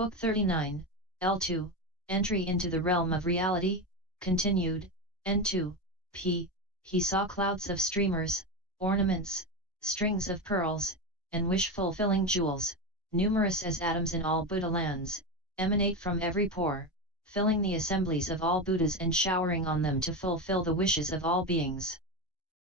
Book 39, L2, Entry into the Realm of Reality, continued, N2, p. He saw clouds of streamers, ornaments, strings of pearls, and wish-fulfilling jewels, numerous as atoms in all Buddha lands, emanate from every pore, filling the assemblies of all Buddhas and showering on them to fulfill the wishes of all beings.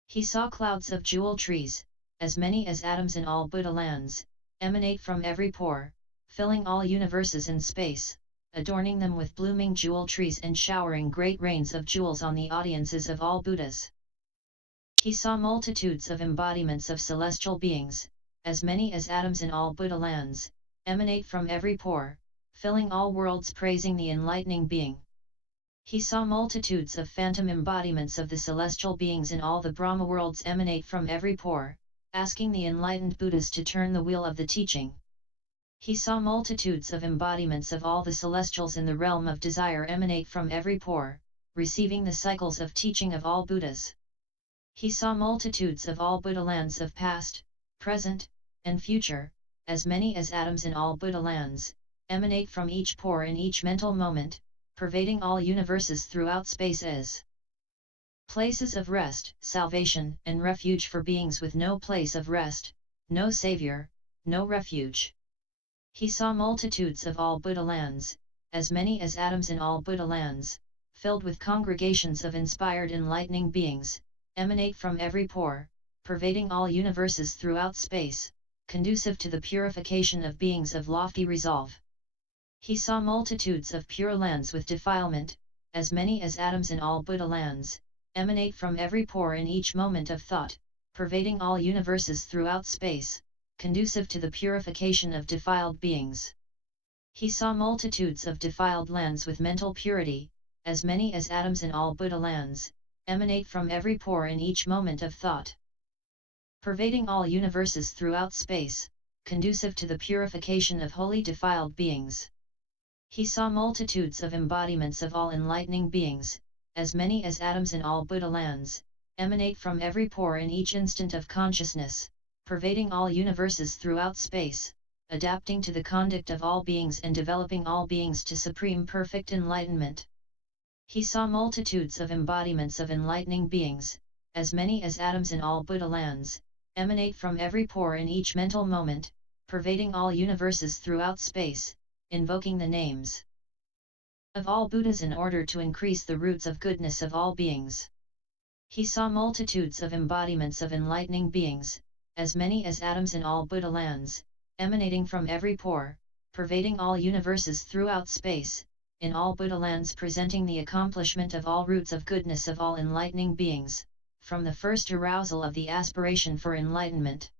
He saw clouds of jewel trees, as many as atoms in all Buddha lands, emanate from every pore, filling all universes in space, adorning them with blooming jewel trees and showering great rains of jewels on the audiences of all Buddhas. He saw multitudes of embodiments of celestial beings, as many as atoms in all Buddha lands, emanate from every pore, filling all worlds praising the enlightening being. He saw multitudes of phantom embodiments of the celestial beings in all the Brahma worlds emanate from every pore, asking the enlightened Buddhas to turn the wheel of the teaching. He saw multitudes of embodiments of all the celestials in the realm of desire emanate from every pore, receiving the cycles of teaching of all Buddhas. He saw multitudes of all Buddha lands of past, present, and future, as many as atoms in all Buddha lands, emanate from each pore in each mental moment, pervading all universes throughout space as places of rest, salvation, and refuge for beings with no place of rest, no savior, no refuge. He saw multitudes of all Buddha lands, as many as atoms in all Buddha lands, filled with congregations of inspired enlightening beings, emanate from every pore, pervading all universes throughout space, conducive to the purification of beings of lofty resolve. He saw multitudes of pure lands with defilement, as many as atoms in all Buddha lands, emanate from every pore in each moment of thought, pervading all universes throughout space, conducive to the purification of defiled beings. He saw multitudes of defiled lands with mental purity, as many as atoms in all Buddha lands, emanate from every pore in each moment of thought, pervading all universes throughout space, conducive to the purification of wholly defiled beings. He saw multitudes of embodiments of all enlightening beings, as many as atoms in all Buddha lands, emanate from every pore in each instant of consciousness, pervading all universes throughout space, adapting to the conduct of all beings and developing all beings to supreme perfect enlightenment. He saw multitudes of embodiments of enlightening beings, as many as atoms in all Buddha lands, emanate from every pore in each mental moment, pervading all universes throughout space, invoking the names of all Buddhas in order to increase the roots of goodness of all beings. He saw multitudes of embodiments of enlightening beings, as many as atoms in all Buddha lands, emanating from every pore, pervading all universes throughout space, in all Buddha lands presenting the accomplishment of all roots of goodness of all enlightening beings, from the first arousal of the aspiration for enlightenment.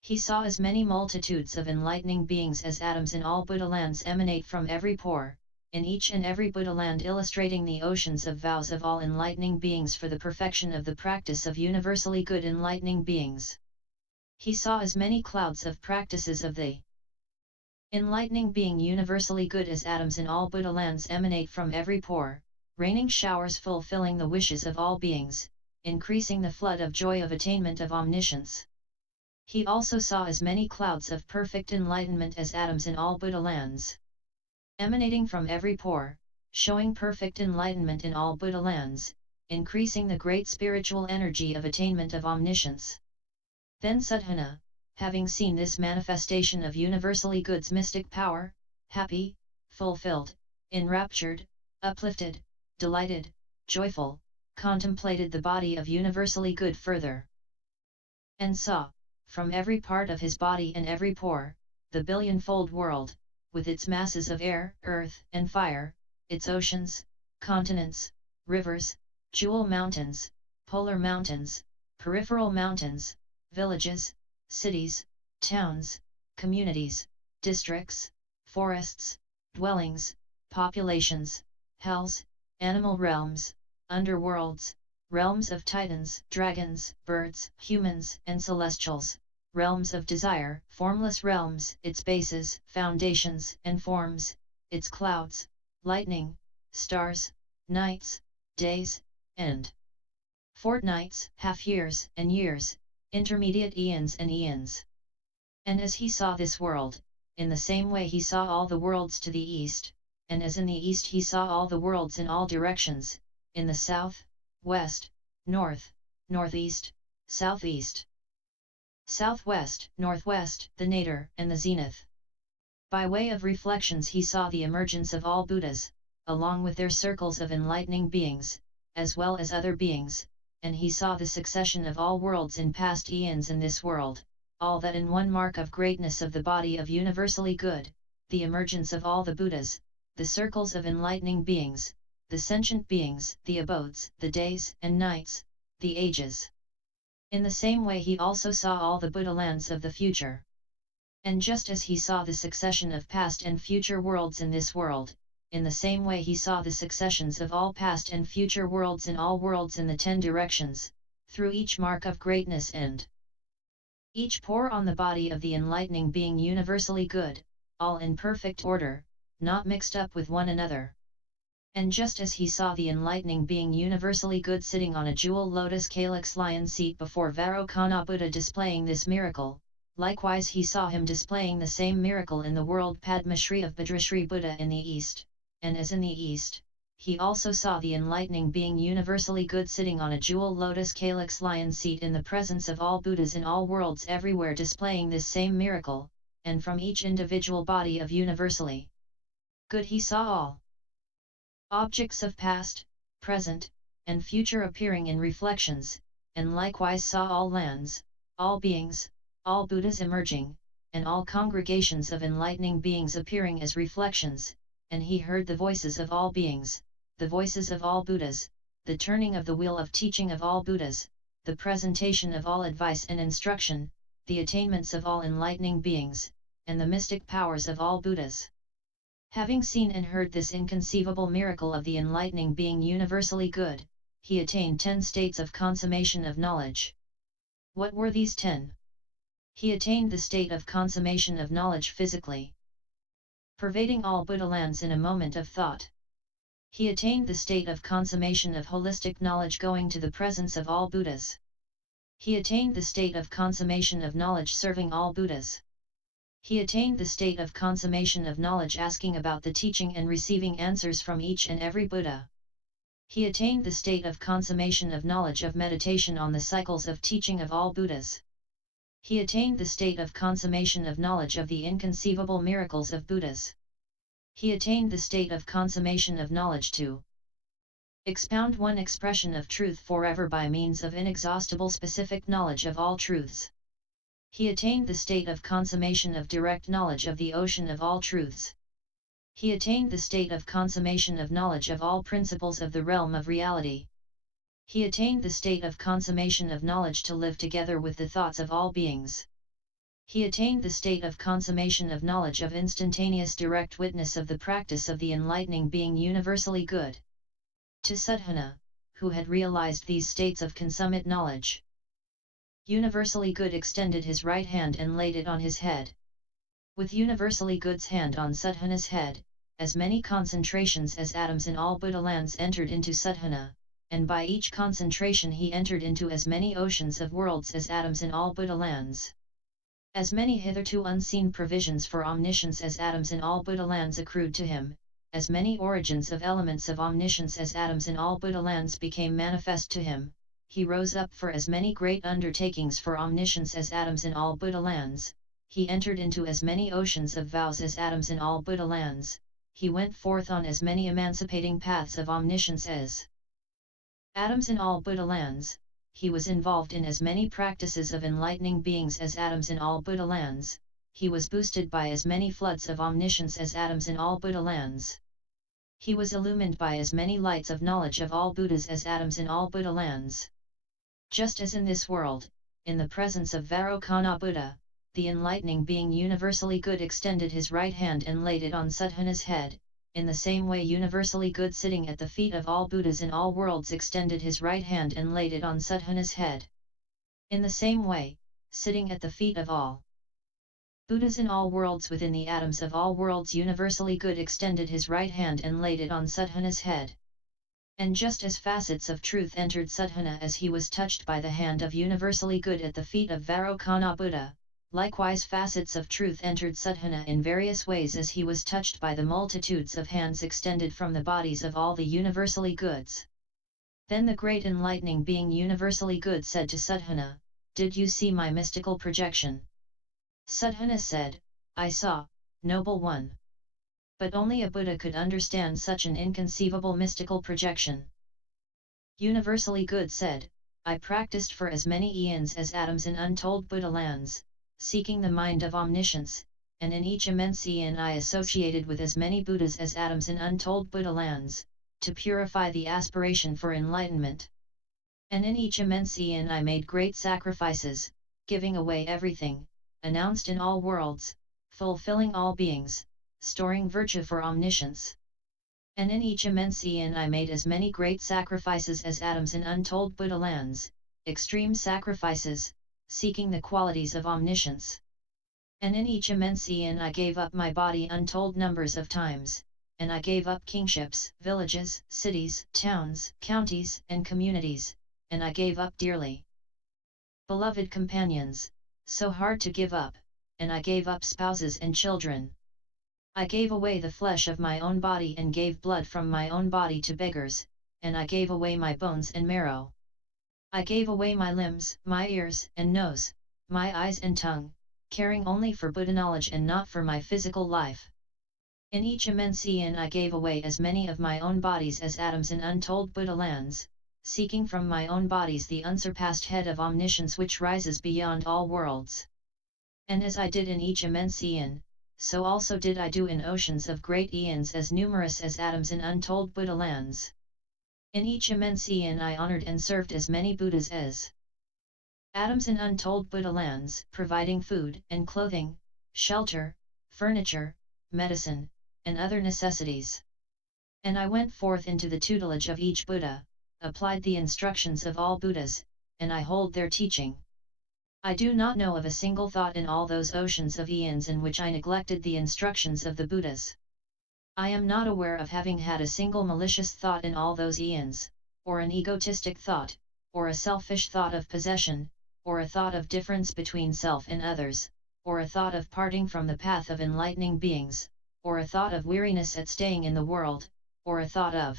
He saw as many multitudes of enlightening beings as atoms in all Buddha lands emanate from every pore, in each and every Buddha land illustrating the oceans of vows of all enlightening beings for the perfection of the practice of universally good enlightening beings. He saw as many clouds of practices of the enlightening being universally good as atoms in all Buddha lands emanate from every pore, raining showers fulfilling the wishes of all beings, increasing the flood of joy of attainment of omniscience. He also saw as many clouds of perfect enlightenment as atoms in all Buddha lands, emanating from every pore, showing perfect enlightenment in all Buddha lands, increasing the great spiritual energy of attainment of omniscience. Then Suddhana, having seen this manifestation of universally good's mystic power, happy, fulfilled, enraptured, uplifted, delighted, joyful, contemplated the body of universally good further, and saw, from every part of his body and every pore, the billion-fold world, with its masses of air, earth, and fire, its oceans, continents, rivers, jewel mountains, polar mountains, peripheral mountains, villages, cities, towns, communities, districts, forests, dwellings, populations, hells, animal realms, underworlds, realms of titans, dragons, birds, humans, and celestials, realms of desire, formless realms, its bases, foundations, and forms, its clouds, lightning, stars, nights, days, and fortnights, half-years, and years, intermediate eons and eons. And as he saw this world, in the same way he saw all the worlds to the east, and as in the east he saw all the worlds in all directions, in the south, west, north, northeast, southeast, southwest, northwest, the nadir and the zenith. By way of reflections he saw the emergence of all Buddhas, along with their circles of enlightening beings, as well as other beings, and he saw the succession of all worlds in past eons in this world, all that in one mark of greatness of the body of universally good, the emergence of all the Buddhas, the circles of enlightening beings, the sentient beings, the abodes, the days and nights, the ages. In the same way he also saw all the Buddha lands of the future. And just as he saw the succession of past and future worlds in this world, in the same way he saw the successions of all past and future worlds in all worlds in the 10 directions, through each mark of greatness and each pore on the body of the enlightening being universally good, all in perfect order, not mixed up with one another. And just as he saw the enlightening being universally good sitting on a jewel lotus calyx lion seat before Vairocana Buddha displaying this miracle, likewise he saw him displaying the same miracle in the world Padma Shri of Bhadrashri Buddha in the east, and as in the east, he also saw the enlightening being universally good sitting on a jewel lotus calyx lion seat in the presence of all Buddhas in all worlds everywhere displaying this same miracle, and from each individual body of universally good he saw all objects of past, present, and future appearing in reflections, and likewise saw all lands, all beings, all Buddhas emerging, and all congregations of enlightening beings appearing as reflections, and he heard the voices of all beings, the voices of all Buddhas, the turning of the wheel of teaching of all Buddhas, the presentation of all advice and instruction, the attainments of all enlightening beings, and the mystic powers of all Buddhas. Having seen and heard this inconceivable miracle of the enlightening being universally good, he attained 10 states of consummation of knowledge. What were these 10? He attained the state of consummation of knowledge physically, pervading all Buddha lands in a moment of thought. He attained the state of consummation of holistic knowledge going to the presence of all Buddhas. He attained the state of consummation of knowledge serving all Buddhas. He attained the state of consummation of knowledge asking about the teaching and receiving answers from each and every Buddha. He attained the state of consummation of knowledge of meditation on the cycles of teaching of all Buddhas. He attained the state of consummation of knowledge of the inconceivable miracles of Buddhas. He attained the state of consummation of knowledge to expound one expression of truth forever by means of inexhaustible specific knowledge of all truths. He attained the state of consummation of direct knowledge of the ocean of all truths. He attained the state of consummation of knowledge of all principles of the realm of reality. He attained the state of consummation of knowledge to live together with the thoughts of all beings. He attained the state of consummation of knowledge of instantaneous direct witness of the practice of the enlightening being universally good. To Sadhana, who had realized these states of consummate knowledge, universally good extended his right hand and laid it on his head. With universally good's hand on Sadhana's head, as many concentrations as atoms in all Buddha lands entered into Sadhana, and by each concentration he entered into as many oceans of worlds as atoms in all Buddha lands. As many hitherto unseen provisions for omniscience as atoms in all Buddha lands accrued to him, as many origins of elements of omniscience as atoms in all Buddha lands became manifest to him. He rose up for as many great undertakings for omniscience as atoms in all Buddha lands, he entered into as many oceans of vows as atoms in all Buddha lands, he went forth on as many emancipating paths of omniscience as atoms in all Buddha lands, he was involved in as many practices of enlightening beings as atoms in all Buddha lands, he was boosted by as many floods of omniscience as atoms in all Buddha lands. He was illumined by as many lights of knowledge of all Buddhas as atoms in all Buddha lands. Just as in this world, in the presence of Vairocana Buddha, the enlightening being universally good extended his right hand and laid it on Sadhana's head, in the same way universally good sitting at the feet of all Buddhas in all worlds extended his right hand and laid it on Sadhana's head. In the same way, sitting at the feet of all Buddhas in all worlds within the atoms of all worlds universally good extended his right hand and laid it on Sadhana's head. And just as facets of truth entered Sadhana as he was touched by the hand of universally good at the feet of Vairocana Buddha, Likewise facets of truth entered Sadhana in various ways as he was touched by the multitudes of hands extended from the bodies of all the universally goods. Then the great enlightening being universally good said to Sadhana, "Did you see my mystical projection?" Sadhana said, "I saw, noble one." But only a Buddha could understand such an inconceivable mystical projection. Universally good said, "I practiced for as many eons as atoms in untold Buddha lands, seeking the mind of omniscience, and in each immense eon I associated with as many Buddhas as atoms in untold Buddha lands, to purify the aspiration for enlightenment. And in each immense eon I made great sacrifices, giving away everything, announced in all worlds, fulfilling all beings, storing virtue for omniscience. And in each immense eon I made as many great sacrifices as atoms in untold Buddha lands, extreme sacrifices, seeking the qualities of omniscience. And in each immense eon I gave up my body untold numbers of times, and I gave up kingships, villages, cities, towns, counties, and communities, and I gave up dearly beloved companions, so hard to give up, and I gave up spouses and children. I gave away the flesh of my own body and gave blood from my own body to beggars, and I gave away my bones and marrow. I gave away my limbs, my ears and nose, my eyes and tongue, caring only for Buddha knowledge and not for my physical life. In each immense eon I gave away as many of my own bodies as atoms in untold Buddha lands, seeking from my own bodies the unsurpassed head of omniscience which rises beyond all worlds. And as I did in each immense eon, so also did I do in oceans of great eons as numerous as atoms in untold Buddha lands. In each immense eon I honored and served as many Buddhas as atoms in untold Buddha lands, providing food and clothing, shelter, furniture, medicine, and other necessities. And I went forth into the tutelage of each Buddha, applied the instructions of all Buddhas, and I hold their teaching. I do not know of a single thought in all those oceans of eons in which I neglected the instructions of the Buddhas. I am not aware of having had a single malicious thought in all those eons, or an egotistic thought, or a selfish thought of possession, or a thought of difference between self and others, or a thought of parting from the path of enlightening beings, or a thought of weariness at staying in the world, or a thought of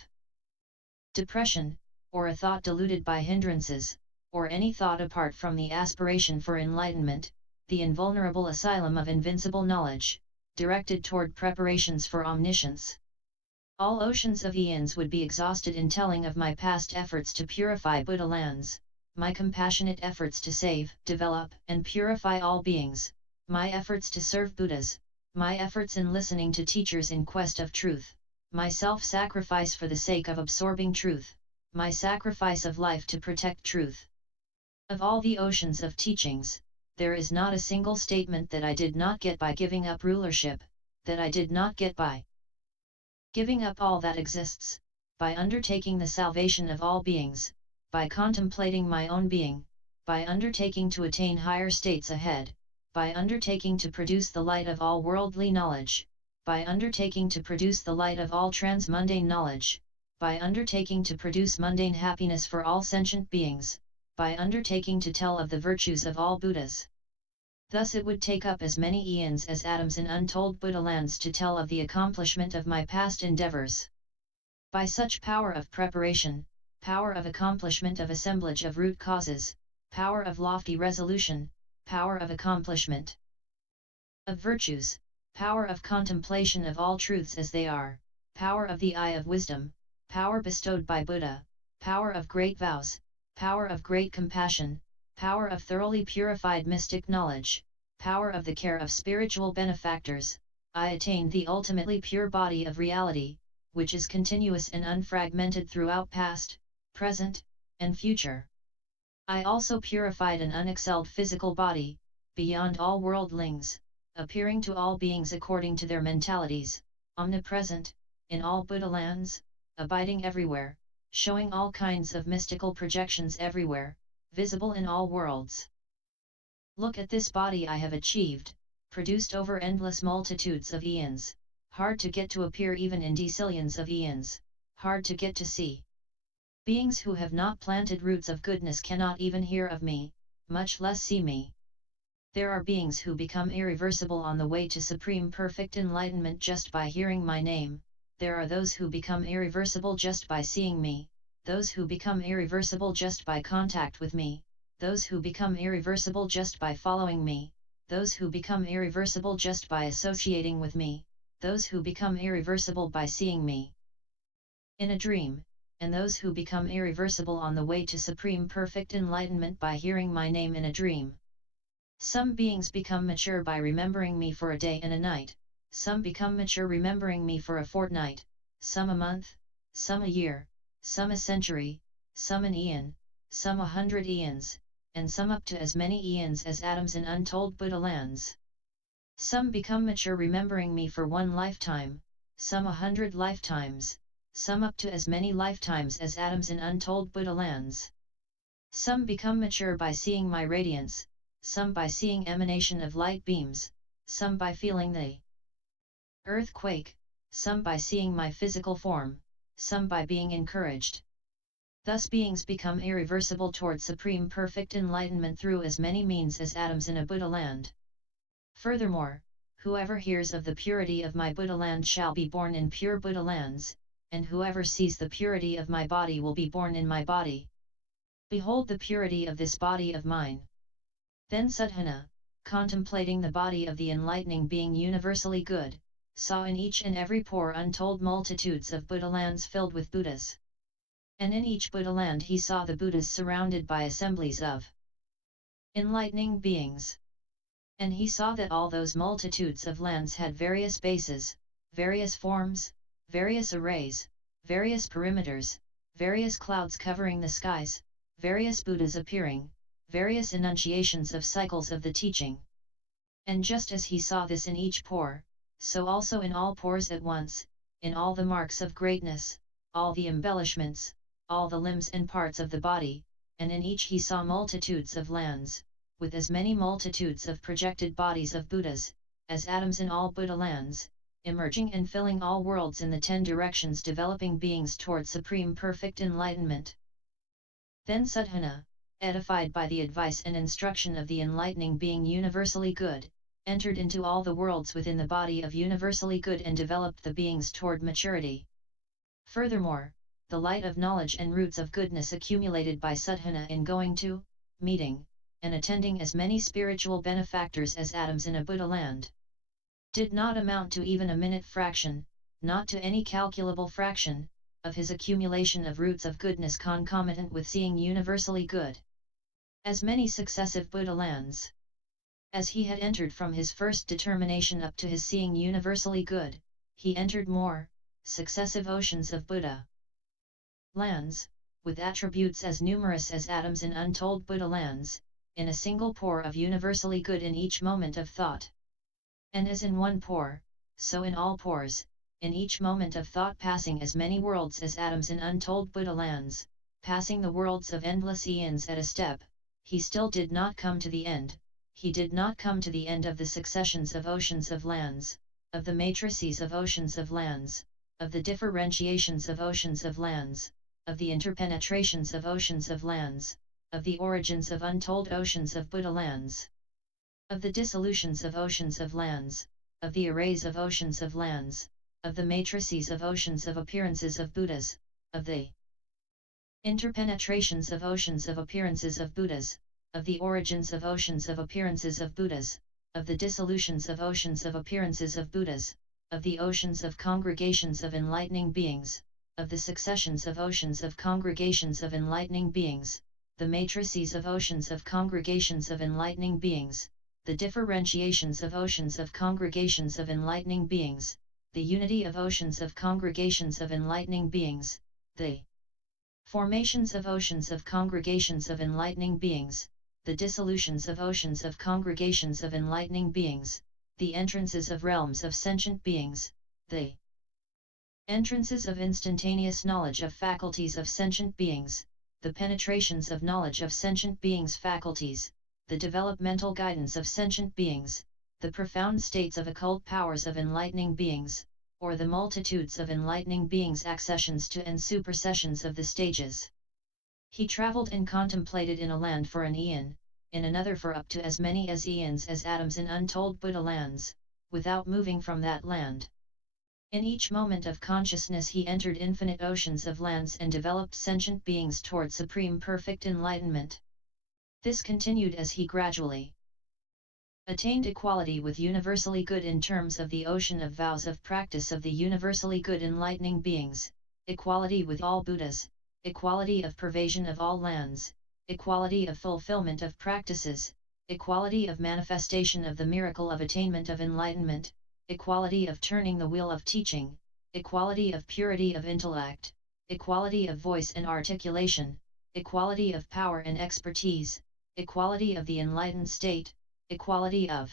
depression, or a thought deluded by hindrances, or any thought apart from the aspiration for enlightenment, the invulnerable asylum of invincible knowledge, directed toward preparations for omniscience. All oceans of eons would be exhausted in telling of my past efforts to purify Buddha lands, my compassionate efforts to save, develop, and purify all beings, my efforts to serve Buddhas, my efforts in listening to teachers in quest of truth, my self-sacrifice for the sake of absorbing truth, my sacrifice of life to protect truth. Of all the oceans of teachings, there is not a single statement that I did not get by giving up rulership, that I did not get by giving up all that exists, by undertaking the salvation of all beings, by contemplating my own being, by undertaking to attain higher states ahead, by undertaking to produce the light of all worldly knowledge, by undertaking to produce the light of all transmundane knowledge, by undertaking to produce mundane happiness for all sentient beings, by undertaking to tell of the virtues of all Buddhas. Thus it would take up as many eons as atoms in untold Buddha lands to tell of the accomplishment of my past endeavors. By such power of preparation, power of accomplishment of assemblage of root causes, power of lofty resolution, power of accomplishment of virtues, power of contemplation of all truths as they are, power of the eye of wisdom, power bestowed by Buddha, power of great vows, power of great compassion, power of thoroughly purified mystic knowledge, power of the care of spiritual benefactors, I attained the ultimately pure body of reality, which is continuous and unfragmented throughout past, present, and future. I also purified an unexcelled physical body, beyond all worldlings, appearing to all beings according to their mentalities, omnipresent, in all Buddha lands, abiding everywhere, showing all kinds of mystical projections everywhere, visible in all worlds. Look at this body I have achieved, produced over endless multitudes of eons, hard to get to appear even in decillions of eons, hard to get to see. Beings who have not planted roots of goodness cannot even hear of me, much less see me. There are beings who become irreversible on the way to supreme perfect enlightenment just by hearing my name. There are those who become irreversible just by seeing me, those who become irreversible just by contact with me, those who become irreversible just by following me, those who become irreversible just by associating with me, those who become irreversible by seeing me in a dream, and those who become irreversible on the way to supreme perfect enlightenment by hearing my name in a dream. Some beings become mature by remembering me for a day and a night, some become mature remembering me for a fortnight, some a month, some a year, some a century, some an eon, some 100 eons, and some up to as many eons as atoms in untold Buddha lands. Some become mature remembering me for one lifetime, some 100 lifetimes, some up to as many lifetimes as atoms in untold Buddha lands. Some become mature by seeing my radiance, some by seeing emanation of light beams, some by feeling the earthquake, some by seeing my physical form, some by being encouraged. Thus beings become irreversible toward supreme perfect enlightenment through as many means as atoms in a Buddha land. Furthermore, whoever hears of the purity of my Buddha land shall be born in pure Buddha lands, and whoever sees the purity of my body will be born in my body. Behold the purity of this body of mine. Then Sadhana, contemplating the body of the enlightening being universally good, saw in each and every pore untold multitudes of Buddha lands filled with Buddhas. And in each Buddha land he saw the Buddhas surrounded by assemblies of enlightening beings. And he saw that all those multitudes of lands had various bases, various forms, various arrays, various perimeters, various clouds covering the skies, various Buddhas appearing, various enunciations of cycles of the teaching. And just as he saw this in each pore, so also in all pores at once, in all the marks of greatness, all the embellishments, all the limbs and parts of the body, and in each he saw multitudes of lands, with as many multitudes of projected bodies of Buddhas, as atoms in all Buddha lands, emerging and filling all worlds in the 10 directions developing beings toward supreme perfect enlightenment. Then Sadhana, edified by the advice and instruction of the enlightening being universally good, entered into all the worlds within the body of universally good and developed the beings toward maturity. Furthermore, the light of knowledge and roots of goodness accumulated by Sadhana in going to, meeting, and attending as many spiritual benefactors as atoms in a Buddha land, did not amount to even a minute fraction, not to any calculable fraction, of his accumulation of roots of goodness concomitant with seeing universally good. As many successive Buddha lands as he had entered from his first determination up to his seeing universally good, he entered more, successive oceans of Buddha lands, with attributes as numerous as atoms in untold Buddha lands, in a single pore of universally good in each moment of thought. And as in one pore, so in all pores, in each moment of thought passing as many worlds as atoms in untold Buddha lands, passing the worlds of endless eons at a step, he still did not come to the end. He did not come to the end of the successions of oceans of lands, of the matrices of oceans of lands, of the differentiations of oceans of lands, of the interpenetrations of oceans of lands, of the origins of untold oceans of Buddha lands, of the dissolutions of oceans of lands, of the arrays of oceans of lands, of the matrices of oceans of appearances of Buddhas, of the interpenetrations of oceans of appearances of Buddhas, of the origins of oceans of appearances of Buddhas, of the dissolutions of oceans of appearances of Buddhas, of the oceans of congregations of enlightening beings, of the successions of oceans of congregations of enlightening beings, the matrices of oceans of congregations of enlightening beings, the differentiations of oceans of congregations of enlightening beings, the unity of oceans of congregations of enlightening beings, the formations of oceans of congregations of enlightening beings, the dissolutions of oceans of congregations of enlightening beings, the entrances of realms of sentient beings, the entrances of instantaneous knowledge of faculties of sentient beings, the penetrations of knowledge of sentient beings' faculties, the developmental guidance of sentient beings, the profound states of occult powers of enlightening beings, or the multitudes of enlightening beings' accessions to and supersessions of the stages. He traveled and contemplated in a land for an eon, in another for up to as many as eons as atoms in untold Buddha lands, without moving from that land. In each moment of consciousness he entered infinite oceans of lands and developed sentient beings toward supreme perfect enlightenment. This continued as he gradually attained equality with universally good in terms of the ocean of vows of practice of the universally good enlightening beings, equality with all Buddhas, equality of pervasion of all lands, equality of fulfillment of practices, equality of manifestation of the miracle of attainment of enlightenment, equality of turning the wheel of teaching, equality of purity of intellect, equality of voice and articulation, equality of power and expertise, equality of the enlightened state, equality of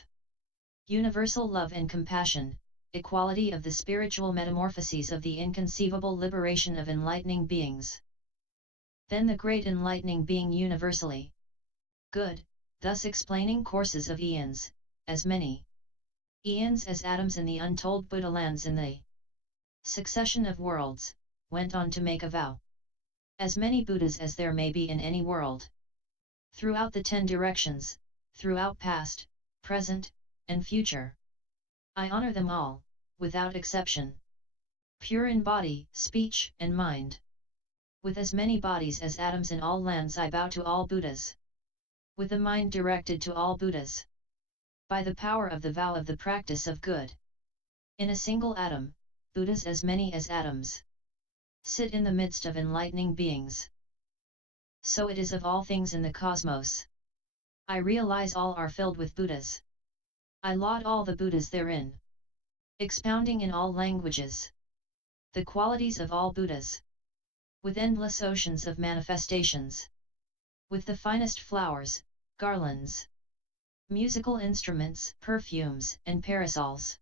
universal love and compassion, equality of the spiritual metamorphoses of the inconceivable liberation of enlightening beings. Then the great enlightening being universally good, thus explaining courses of eons, as many eons as atoms in the untold Buddha lands in the succession of worlds, went on to make a vow. As many Buddhas as there may be in any world. Throughout the 10 directions, throughout past, present, and future. I honor them all, without exception. Pure in body, speech, and mind. With as many bodies as atoms in all lands I bow to all Buddhas. With the mind directed to all Buddhas. By the power of the vow of the practice of good. In a single atom, Buddhas as many as atoms. Sit in the midst of enlightening beings. So it is of all things in the cosmos. I realize all are filled with Buddhas. I laud all the Buddhas therein. Expounding in all languages the qualities of all Buddhas. With endless oceans of manifestations. With the finest flowers, garlands, musical instruments, perfumes, and parasols.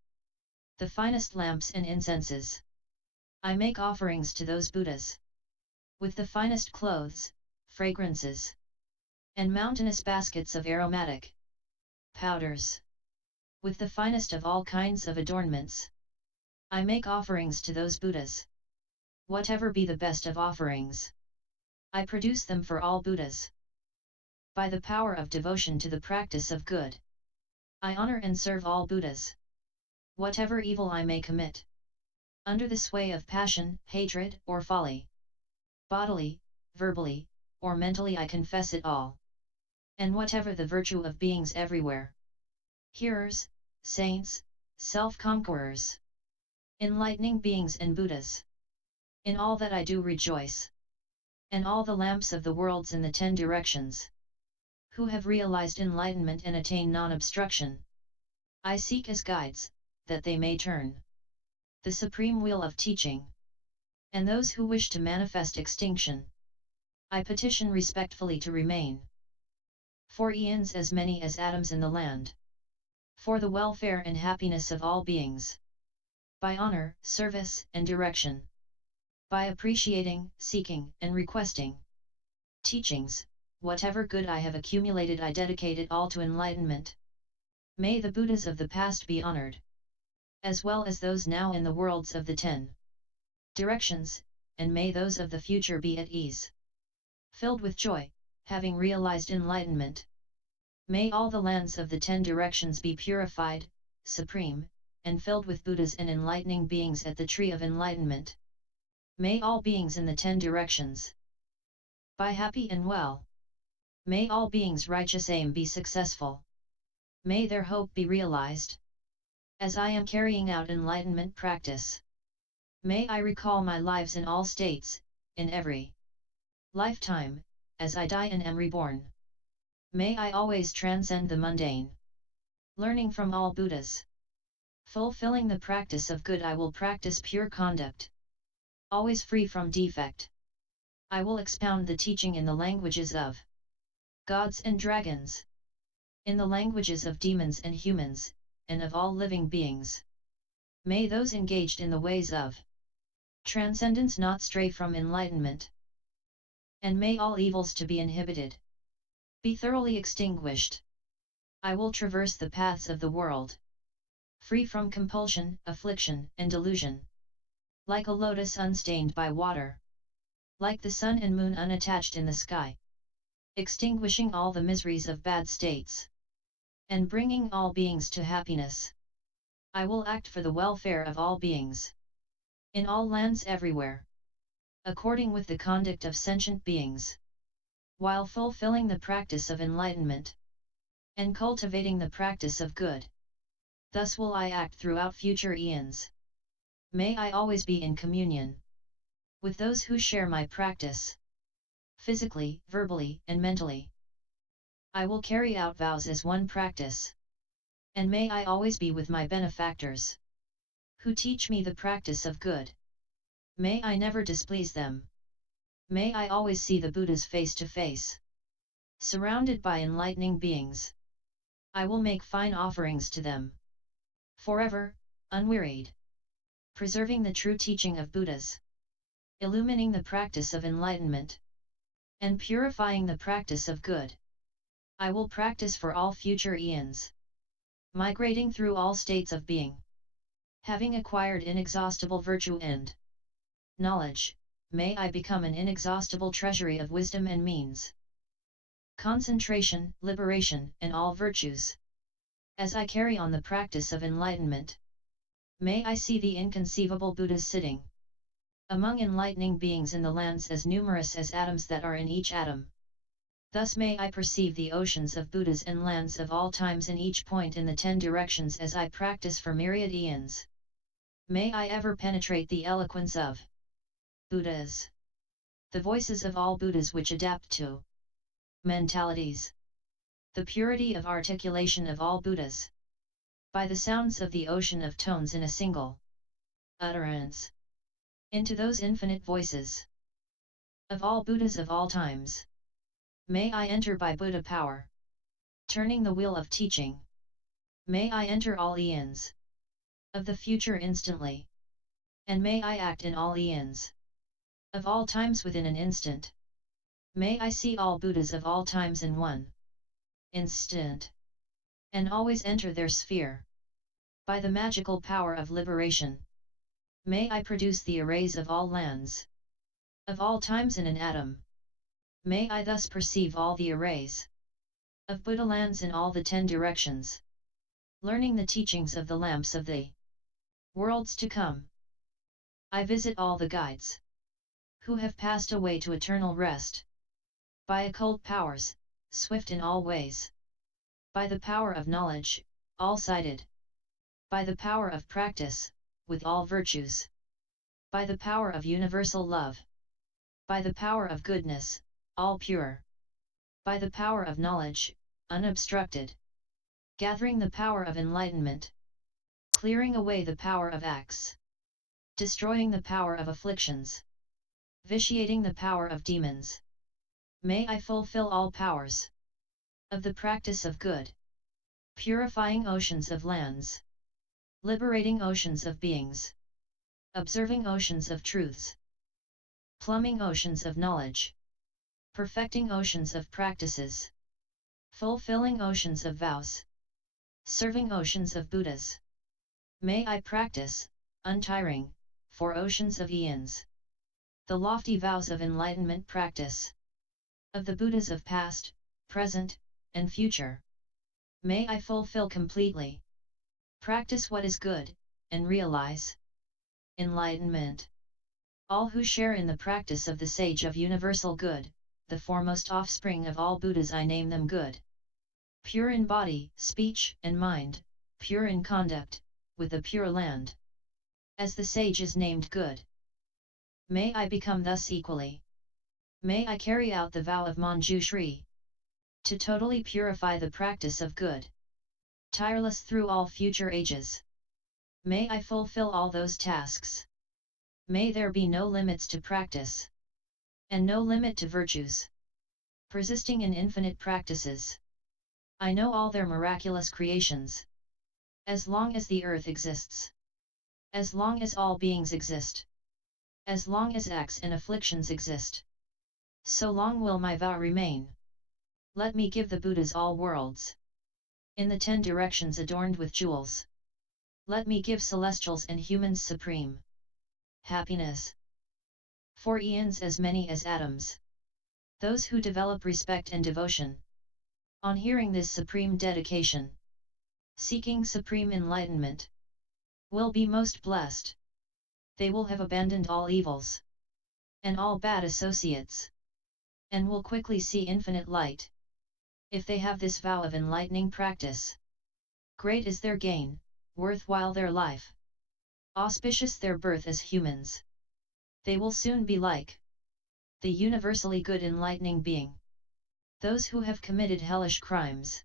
The finest lamps and incenses. I make offerings to those Buddhas. With the finest clothes, fragrances, and mountainous baskets of aromatic powders. With the finest of all kinds of adornments. I make offerings to those Buddhas. Whatever be the best of offerings. I produce them for all Buddhas. By the power of devotion to the practice of good. I honor and serve all Buddhas. Whatever evil I may commit. Under the sway of passion, hatred, or folly. Bodily, verbally, or mentally I confess it all. And whatever the virtue of beings everywhere. Hearers, saints, self-conquerors. Enlightening beings and Buddhas. In all that I do rejoice. And all the lamps of the worlds in the 10 directions. Who have realized enlightenment and attain non-obstruction. I seek as guides, that they may turn the supreme wheel of teaching. And those who wish to manifest extinction. I petition respectfully to remain. For eons as many as atoms in the land. For the welfare and happiness of all beings. By honor, service, and direction. By appreciating, seeking, and requesting teachings, whatever good I have accumulated I dedicate it all to enlightenment. May the Buddhas of the past be honored. As well as those now in the worlds of the 10 directions, and may those of the future be at ease. Filled with joy, having realized enlightenment. May all the lands of the 10 directions be purified, supreme, and filled with Buddhas and enlightening beings at the tree of enlightenment. May all beings in the 10 directions be happy and well. May all beings' righteous aim be successful. May their hope be realized. As I am carrying out enlightenment practice. May I recall my lives in all states, in every lifetime, as I die and am reborn. May I always transcend the mundane. Learning from all Buddhas. Fulfilling the practice of good I will practice pure conduct. Always free from defect. I will expound the teaching in the languages of gods and dragons. In the languages of demons and humans, and of all living beings. May those engaged in the ways of transcendence not stray from enlightenment. And may all evils to be inhibited be thoroughly extinguished. I will traverse the paths of the world. Free from compulsion, affliction, and delusion. Like a lotus unstained by water. Like the sun and moon unattached in the sky. extinguishing all the miseries of bad states, and bringing all beings to happiness. I will act for the welfare of all beings, in all lands everywhere, according with the conduct of sentient beings, while fulfilling the practice of enlightenment, and cultivating the practice of good. Thus will I act throughout future eons. May I always be in communion with those who share my practice, physically, verbally, and mentally. I will carry out vows as one practice, and may I always be with my benefactors, who teach me the practice of good. May I never displease them. May I always see the Buddhas face to face, surrounded by enlightening beings. I will make fine offerings to them, forever, unwearied, preserving the true teaching of Buddhas, illumining the practice of enlightenment, and purifying the practice of good. I will practice for all future eons, migrating through all states of being, having acquired inexhaustible virtue and knowledge. May I become an inexhaustible treasury of wisdom and means, concentration, liberation, and all virtues. As I carry on the practice of enlightenment, may I see the inconceivable Buddhas sitting among enlightening beings in the lands as numerous as atoms that are in each atom. Thus may I perceive the oceans of Buddhas and lands of all times in each point in the 10 directions as I practice for myriad eons. May I ever penetrate the eloquence of Buddhas, the voices of all Buddhas which adapt to mentalities, the purity of articulation of all Buddhas, by the sounds of the ocean of tones in a single utterance, into those infinite voices of all Buddhas of all times. May I enter by Buddha power, turning the wheel of teaching. May I enter all eons of the future instantly, and may I act in all eons of all times within an instant. May I see all Buddhas of all times in one instant, and always enter their sphere. By the magical power of liberation, may I produce the arrays of all lands, of all times in an atom. May I thus perceive all the arrays of Buddha lands in all the 10 directions, learning the teachings of the lamps of the worlds to come. I visit all the guides who have passed away to eternal rest, by occult powers, swift in all ways, by the power of knowledge, all-sighted, by the power of practice, with all virtues, by the power of universal love, by the power of goodness, all pure, by the power of knowledge, unobstructed, gathering the power of enlightenment, clearing away the power of acts, destroying the power of afflictions, vitiating the power of demons. May I fulfill all powers of the practice of good, purifying oceans of lands, liberating oceans of beings, observing oceans of truths, plumbing oceans of knowledge, perfecting oceans of practices, fulfilling oceans of vows, serving oceans of Buddhas. May I practice, untiring, for oceans of eons, the lofty vows of enlightenment practice, of the Buddhas of past, present, and future. May I fulfill completely, practice what is good, and realize enlightenment. All who share in the practice of the sage of universal good, the foremost offspring of all Buddhas, I name them good. Pure in body, speech, and mind, pure in conduct, with a pure land. As the sage is named good. May I become thus equally. May I carry out the vow of Manjushri, to totally purify the practice of good, tireless through all future ages. May I fulfill all those tasks. May there be no limits to practice, and no limit to virtues, persisting in infinite practices. I know all their miraculous creations. As long as the earth exists, as long as all beings exist, as long as acts and afflictions exist, so long will my vow remain. Let me give the Buddhas all worlds, in the 10 directions adorned with jewels. Let me give celestials and humans supreme happiness, for eons as many as atoms. Those who develop respect and devotion, on hearing this supreme dedication, seeking supreme enlightenment, will be most blessed. They will have abandoned all evils, and all bad associates, and will quickly see infinite light. If they have this vow of enlightening practice, great is their gain, worthwhile their life, auspicious their birth as humans. They will soon be like the universally good enlightening being. Those who have committed hellish crimes,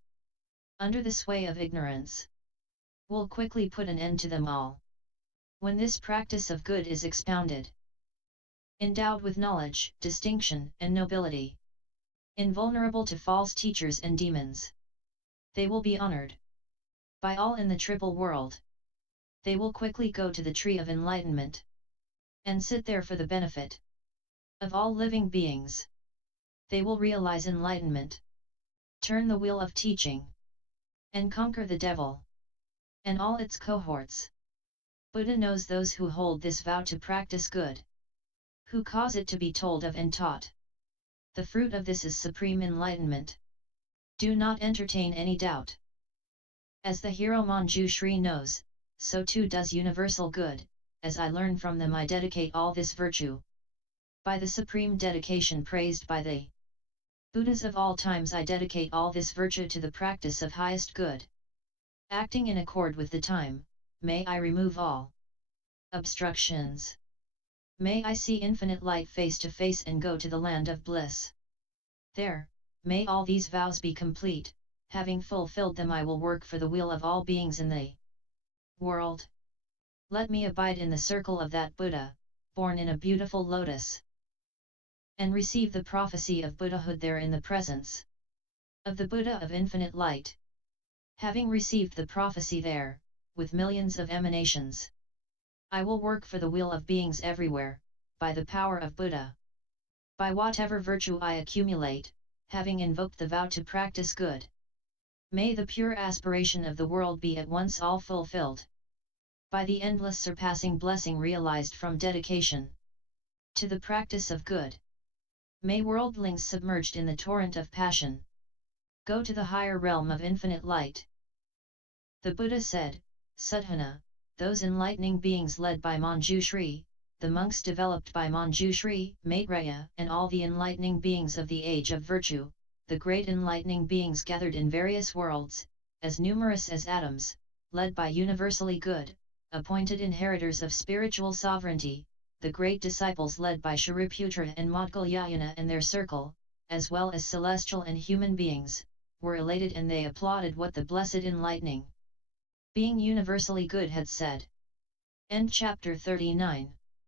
under the sway of ignorance, will quickly put an end to them all. When this practice of good is expounded, endowed with knowledge, distinction, and nobility, invulnerable to false teachers and demons, they will be honored by all in the triple world. They will quickly go to the tree of enlightenment, and sit there for the benefit of all living beings. They will realize enlightenment, turn the wheel of teaching, and conquer the devil and all its cohorts. Buddha knows those who hold this vow to practice good, who cause it to be told of and taught. The fruit of this is supreme enlightenment. Do not entertain any doubt. As the hero Manjushri knows, so too does universal good. As I learn from them, I dedicate all this virtue. By the supreme dedication praised by the Buddhas of all times, I dedicate all this virtue to the practice of highest good. Acting in accord with the time, may I remove all obstructions. May I see infinite light face to face and go to the land of bliss. There, may all these vows be complete. Having fulfilled them, I will work for the weal of all beings in the world. Let me abide in the circle of that Buddha, born in a beautiful lotus, and receive the prophecy of Buddhahood there in the presence of the Buddha of infinite light. Having received the prophecy there, with millions of emanations, I will work for the will of beings everywhere, by the power of Buddha. By whatever virtue I accumulate, having invoked the vow to practice good, may the pure aspiration of the world be at once all fulfilled. By the endless surpassing blessing realized from dedication to the practice of good, may worldlings submerged in the torrent of passion go to the higher realm of infinite light. The Buddha said, Sadhana, those enlightening beings led by Manjushri, the monks developed by Manjushri, Maitreya, and all the enlightening beings of the age of virtue, the great enlightening beings gathered in various worlds, as numerous as atoms, led by universally good, appointed inheritors of spiritual sovereignty, the great disciples led by Shariputra and Maudgalyayana and their circle, as well as celestial and human beings, were elated and they applauded what the blessed enlightening being universally good had said. End chapter 39.